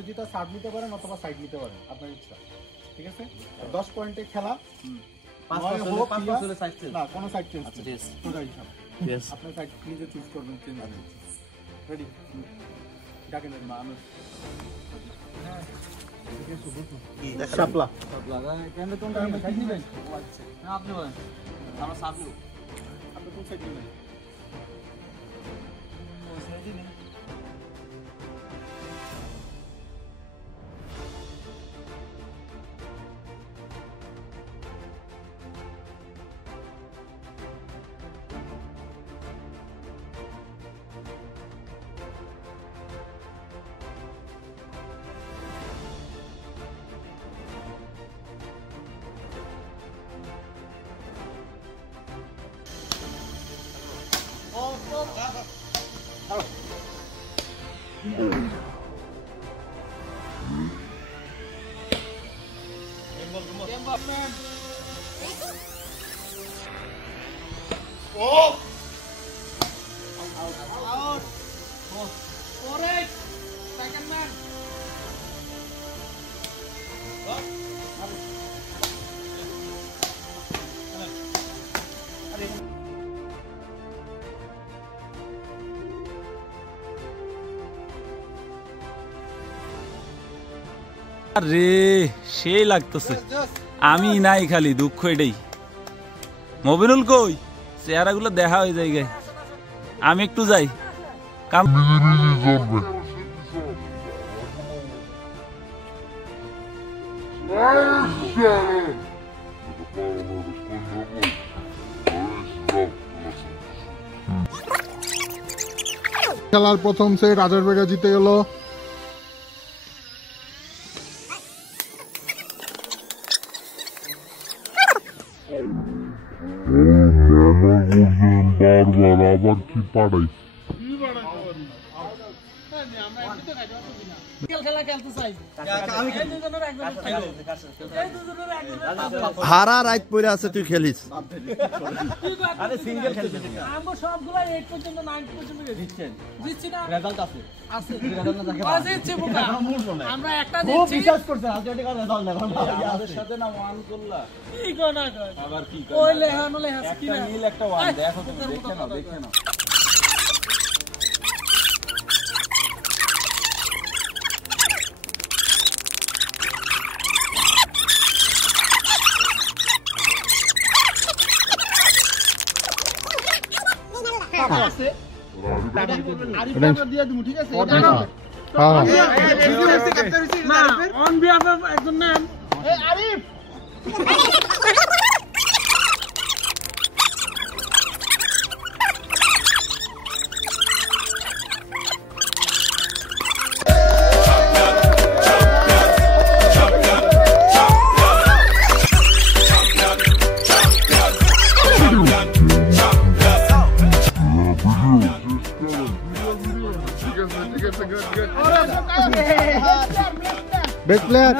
স্ট্র্যাটেজিটা serve নিতে পারেন অথবা সাইড নিতে পারেন, আপনার ইচ্ছা। ঠিক আছে, 10 পয়েন্টে খেলা, 5 হলে সাইড চেঞ্জ না, কোনো সাইড চেঞ্জ। আচ্ছা यस সোজা হিসাব। यस আপনার সাইড নিজে চুজ করবেন, চেঞ্জ করবেন। রেডি, ডাকেন মানুষ। হ্যাঁ ঠিক আছে, বুঝুন কি শাপলা কেন কোনটা সাইড নেবেন? আচ্ছা না, আপনি বলেন। আমরা সাইড নেব, আপনি কোন সাইড নেবেন? ও সাইড নেবেন। আরে সেই লাগতেছে, আমি নাই, খালি দুঃখ এটাই। মবিনুল কই? চেহারাগুলো দেখা হয়ে যায় গে, আমি একটু যাই কাম। খেলার প্রথম সেট আজারবাইজান জিতে গেল। বারবার আবার কি পাড়াই হারা রাইট পড়ে আছে, তুই খেলিস। Best player.